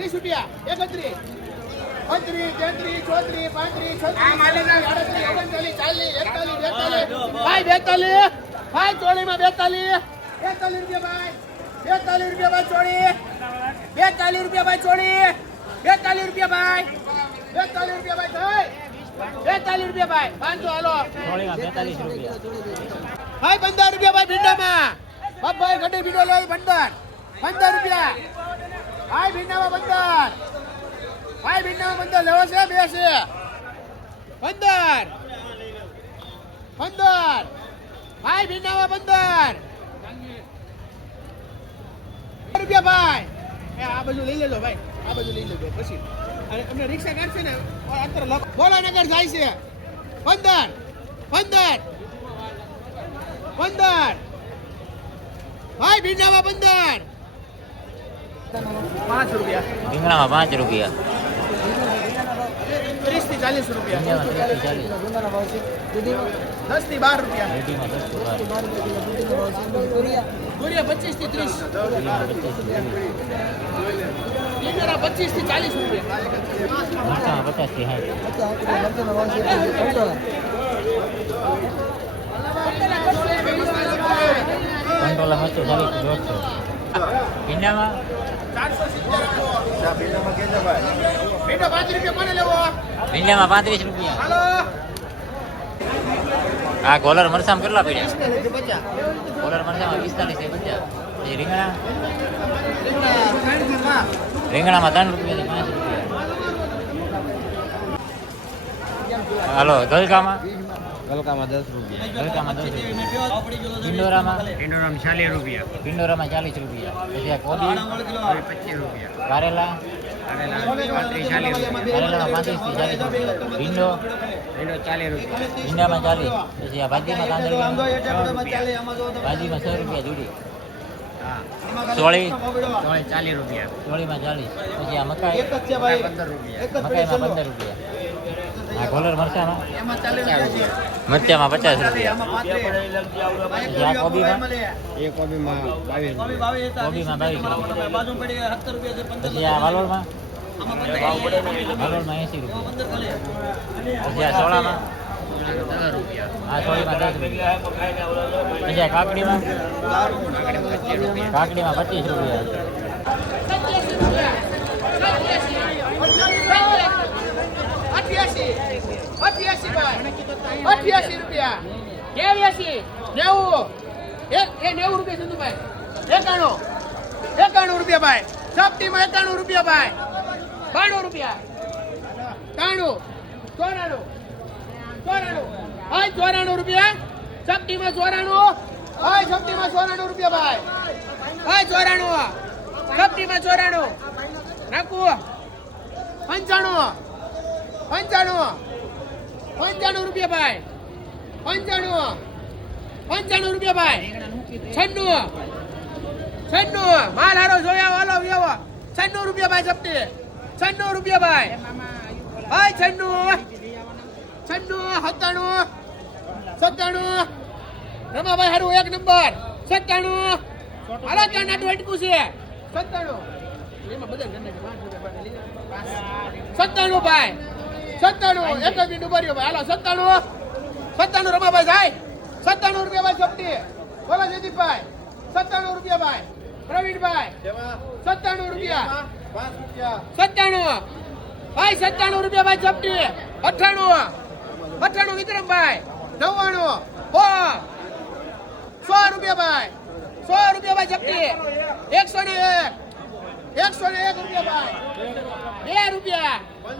30 રૂપિયા 31 32 33 34 35 36 38 39 40 41 42 ભાઈ 42 ભાઈ ચોળીમાં 42 42 રૂપિયા ભાઈ 42 રૂપિયા ભાઈ ચોળી 42 રૂપિયા ભાઈ 42 રૂપિયા ભાઈ 42 રૂપિયા ભાઈ 500 હાલો ચોળીમાં 42 રૂપિયા ભાઈ 15 રૂપિયા ભાઈ ભીંડામાં ભાઈ ગડી ભીંડો લો 15 રૂપિયા ભાઈ ભીંડામાં 15 ભાઈ ભીંડામાં 15 લેવો છે બે છે 15 ભાઈ ભીંડામાં 15 રૂપિયા ભાઈ આ બાજુ લઈ લેજો ભાઈ આ બાજુ લઈ લેજો પછી અને અમને રિક્ષા કાઢશે ને અંતર બોલાનગર જાય છે 15 ભાઈ ભીંડામાં 15 5 રૂપિયા રીંગણામાં 5 રૂપિયા 30 થી 40 રૂપિયા 10 થી 12 રૂપિયા ગુરિયા 25 થી 30 લીંગડા 25 થી 40 રૂપિયા 50 થી 60 કંટોલા મરચું 40 ભીંડામાં 470 ભીંડો 5 રૂપિયા કોને લેવો ભીંડામાં 35 રૂપિયા હાલો આ કોલર મરચામાં કેટલા પડ્યા કોલર મરચામાં 45 છે 50 એ રીંગણામાં 3 રૂપિયા 5 રૂપિયા હાલો ગલકામાં 10 રૂપિયા ગલકામાં 10 રૂપિયા પિંડોરામાં 40 રૂપિયા 40 રૂપિયા પછી આ કોબી 25 રૂપિયા કારેલા કારેલામાં 35 થી 40 રૂપિયા ભીંડો 40 રૂપિયા ભીંડામાં 40 પછી આ ભાજીમાં કાંદળીમાં ભાજીમાં 100 રૂપિયા જુડી ચોળી 40 રૂપિયા ચોળીમાં 40 પછી આ મકાઈ 15 રૂપિયા મકાઈમાં 15 રૂપિયા આ કોલર મરચામાં 50 રૂપિયા મરચામાં 50 રૂપિયા પછી આ કોબીમાં કોબીમાં 22 રૂપિયા કોબીમાં 22 રૂપિયા પછી આ વાલોળમાં 80 રૂપિયા પછી આ સોળામાં 10 રૂપિયા આ સોળીમાં 10 રૂપિયા પછી આ કાકડીમાં 25 રૂપિયા ₹88 રૂપિયા 90 રૂપિયા સંતુભાઈ 91 રૂપિયા ભાઈ સપ્ટીમાં 91 રૂપિયા ભાઈ 92 રૂપિયા 93 94 ભાઈ 94 રૂપિયા સપ્ટીમાં 94 ભાઈ સપ્ટીમાં 94 રૂપિયા ભાઈ 94 સપ્ટીમાં 94 નાખું 95 રૂપિયા ભાઈ 95 રૂપિયા ભાઈ 96 માલ હારો જોયા વાલો વ્યવો 96 રૂપિયા ભાઈ સપ્ટી 96 રૂપિયા ભાઈ 96 97 રમાભાઈ હારું 1 નંબર 97 હાલો ચાના ટોટકું છે 97 એમાં બધા 97 ભાઈ 97 એક મિનિટ ઉભા રહ્યો ભાઈ હાલો 97 રમાભાઈ જાય 97 રૂપિયા ભાઈ સપ્ટી બોલો જયદીપભાઈ 97 રૂપિયા ભાઈ પ્રવીણભાઈ 97 રૂપિયા 97 ભાઈ 97 રૂપિયા ભાઈ સપ્ટી 98 વિક્રમભાઈ 99 100 રૂપિયા ભાઈ 100 રૂપિયા ભાઈ સપ્ટી 101 રૂપિયા ભાઈ 2 રૂપિયા 102 3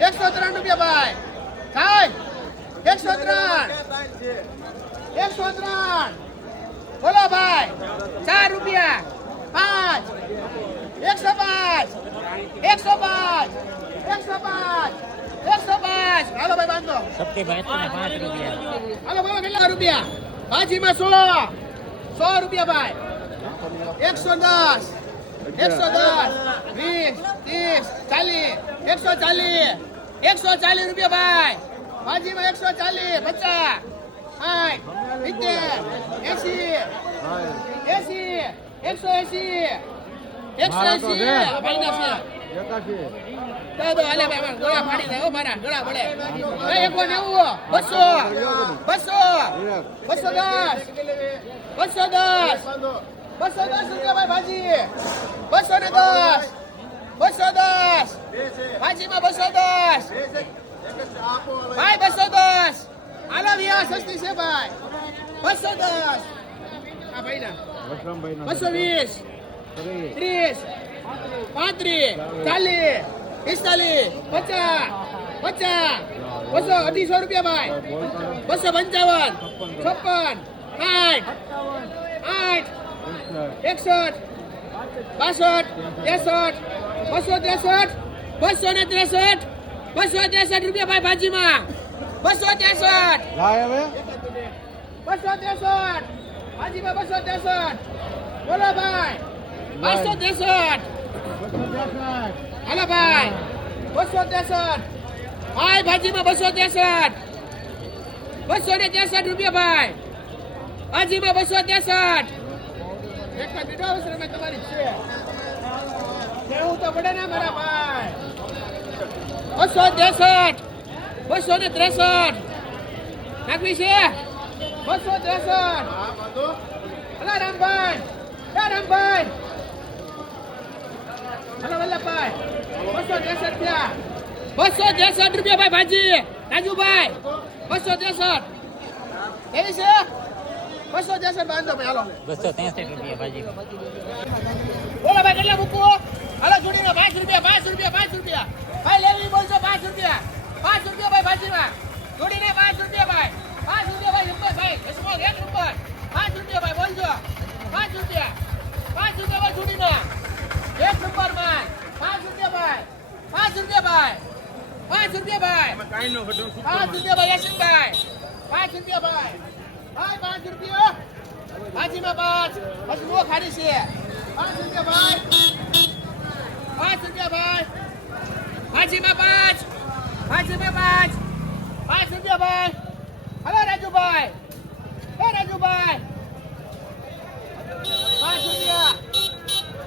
103 રૂપિયા ભાઈ થાય 103 બોલો ભાઈ 4 રૂપિયા 5 105 હાલો ભાઈ બાંધો સપ્ટીમાં 105 રૂપિયા હાલો બોલો કેટલા રૂપિયા ભાજીમાં 100 રૂપિયા ભાઈ 110 20 30 40 140 રૂપિયા ભાઈ ભાજીમાં 140 50 60 70 80 ભાઈના છે દાદો હાલે ભાઈ ગોળા ફાડી દે ઓ મારા ગળા પડે 210 રૂપિયા ભાઈ ભાજી 210 ભાજીમાં 210 ભાઈ 210 હાલો વિયા સસ્તી છે ભાઈ 210 આ ભાઈના 220 30 35 40 45 50 200 રૂપિયા ભાઈ 255 56 60 61 62 63 રૂપિયા ભાઈ ભાજીમાં 263 ભાજીમાં 263 બોલો ભાઈ 263 હાલો ભાઈ 263 ભાઈ ભાજીમાં 263 રૂપિયા ભાઈ ભાજીમાં 263 એક મિનિટ અવસર મેં તમારી છે કેવું તો પડે ને મારા ભાઈ 263 નાખવી છે 263 હલા રામભાઈ હલો વલ્લભભાઈ 263 થયા 263 રૂપિયા ભાઈ ભાજી રાજુભાઈ 263 કેવી છે 263 બાંધો ભાઈ હાલો 263 રૂપિયા ભાજી બોલો ભાઈ કેટલા મૂકો હાલો જોડીને 5 રૂપિયા ભાઈ લેવી બોલજો 5 રૂપિયા ભાઈ ભાજીમાં જોડીને 5 રૂપિયા ભાઈ 5 રૂપિયા ભાઈ નંબર ભાઈ દસમો 1 નંબર 5 રૂપિયા ભાઈ બોલજો 5 રૂપિયા ભાઈ જોડીને 1 નંબર ભાઈ 5 રૂપિયા ભાઈ 5 રૂપિયા ભાઈ 5 રૂપિયા ભાઈ યશનભાઈ 5 રૂપિયા ભાઈ 5 રૂપિયા ભાજીમાં 5 પછી નો ખારી છે 5 રૂપિયા ભાઈ 5 રૂપિયા ભાઈ ભાજીમાં 5 રૂપિયા ભાઈ હલો રાજુભાઈ 5 રૂપિયા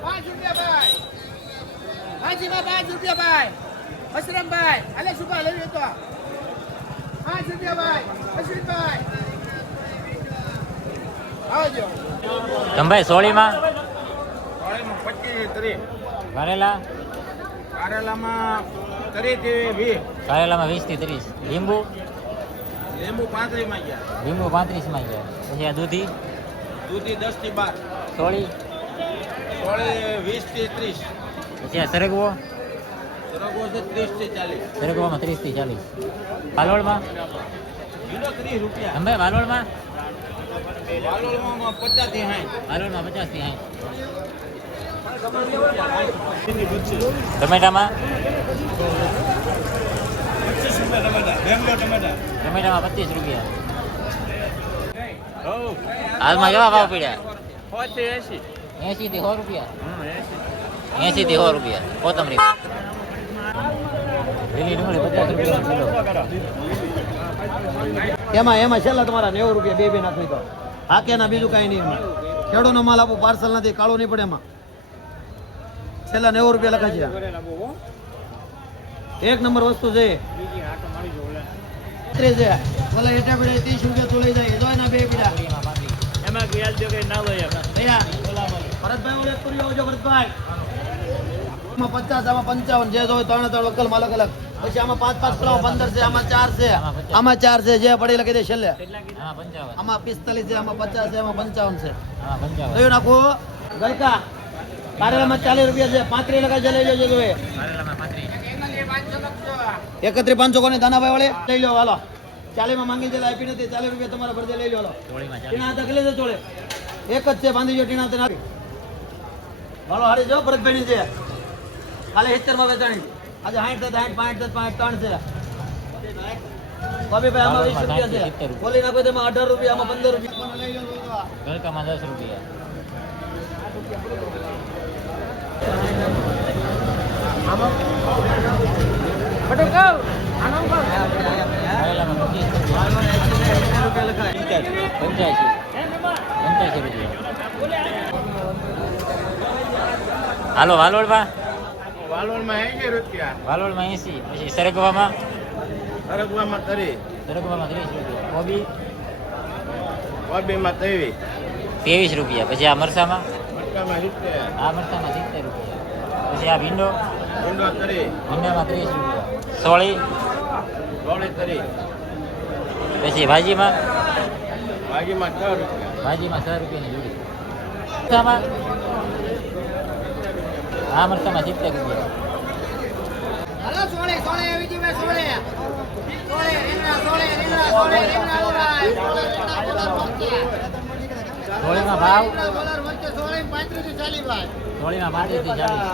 5 રૂપિયા ભાઈ ભાજીમાં 5 રૂપિયા ભાઈ અશરમભાઈ હાલે સુભા લઈ તો 5 રૂપિયા ભાઈ અશ્વિનભાઈ આવજો તંભાઈ સોળીમાં 25 30 કારેલા કારેલામાં 30 થી 20 કારેલામાં 20 થી 30 લીંબુ 35 માં ગયા લીંબુ 35 માં ગયા પછી આ દૂધી 10 થી 12 સોળી 20 થી 30 પછી આ સરગવો સરગવો છે 30 થી 40 સરગવામાં 30 થી 40 વાલોળમાં કિલો 30 રૂપિયા તંભાઈ વાલોળમાં 50 થી 60 વાલોળમાં 50 થી 60 ટમેટામાં ટમેટામાં 25 રૂપિયા હાલમાં કેવા ભાવ પડ્યા 80 થી 100 રૂપિયા 80 થી 100 રૂપિયા કોથમરી લીલી ડુંગળી 50 રૂપિયા કિલો એમાં છેલ્લા તમારા 90 રૂપિયા બે નાખવી તો હાકે ના બીજું કાંઈ નહીં એમાં ખેડૂતનો માલ આપું પાર્સલ નથી કાળો નહીં પડે એમાં છેલ્લા 90 રૂપિયા લખા છે એક નંબર વસ્તુ છે ઓલા એટા પીડા 30 રૂપિયા તોડી જાય જો એના બે પીડા એમાં વ્યાજ જો કે ના લઈએ ભરતભાઈ ઓલે પૂરી આવજો ભરતભાઈ આમાં 50 આમાં 55 જે જોઈએ 3 વકલ માં અલગ અલગ પછી આમાં 5 15 છે આમાં 4 છે આમાં 4 છે જે પડી લખી દે છેલ્લે આમાં 45 છે આમાં 50 છે આમાં 55 છે કયું નાખો ગલકા કારેલામાં 40 રૂપિયા છે 35 લગા જે લઈ લેજો જોઈએ 31 500 કોને દાનાભાઈ વાળે લઈ લો હાલો 40 માં માંગી દે આપી નથી 40 રૂપિયા તમારા ભરદે લઈ લો હાલો ટીણા તકલે છે ચોળે એક જ છે બાંધી જો ટીણા તે નાખી હાલો હારી જો ભરતભાઈ છે ખાલી 70 માં વેચાણી આજે 60 3 છે ભાઈ આમાં 20 રૂપિયા છે બોલી નાખો તેમાં 18 રૂપિયા આમાં 15 રૂપિયા લઈ લો ગલકામાં 10 રૂપિયા બટુકાવ આનંદ કારેલામાં 25 રૂપિયા. 85 રૂપિયા. હાલો વાલોડમાં વાલોડમાં 80 રૂપિયા. વાલોડમાં 80. પછી સરગવામાં સરગવામાં 30. સરગવામાં 30 રૂપિયા. કોબી કોબીમાં 23. 23 રૂપિયા. પછી આ મરસામાં મરચામાં 70. આ મરસામાં 70 રૂપિયા. પછી આ ભીંડો ભીંડો 30. ભીંડામાં 30 રૂપિયા. સોળી સોળી 30. પછી ભાજીમાં ભાજીમાં 6 રૂપિયા. ભાજીમાં 6 રૂપિયાની જોડી. મરચામાં આ મરચામાં 70 રૂપિયા. હાલો સોળે સોળે આવી જી મે સોળે સોળે રીંગણા સોળે રીંગણા સોળે રીંગણા બોલાય સોળે રીંગણા બોલાર વચ્ચે સોળીમાં ભાવ બોલાર વચ્ચે સોળે 35 થી 40 ભાઈ સોળીમાં 35 થી 40.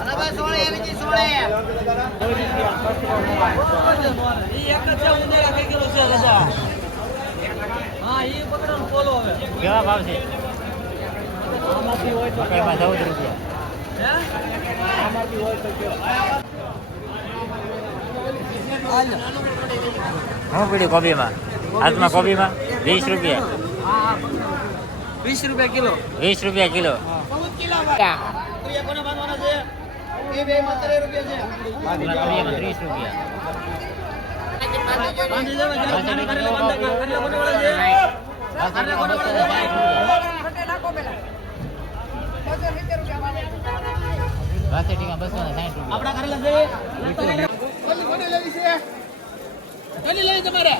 અને ભાઈ સોળે આવી જી સોળે ઈ એક જ છે ઉંદેરા કઈ કિલો છે દાદા? હા ઈ પકડો બોલો હવે કેવા ભાવ છે? આમાંથી હોય તો કેવા 14 રૂપિયા. હું પીડી કોબીમાં હાથમાં કોબીમાં 20 રૂપિયા. 20 રૂપિયા કિલો 20 રૂપિયા કિલો. 14 કિલો ભાઈ કોને બાંધવાના છે એ બે માં 30 રૂપિયા છે બાંધણીમાં 30 રૂપિયા. બાંધી દેવા જરા પાણી કરેલા બાંધા કરેલા કોને વાળા છે બાંધણીમાં 60 રૂપિયા. વાસેટીમાં 260 રૂપિયા. આપડા કરેલા છે કોને લેવી છે કોને લેવી તમારે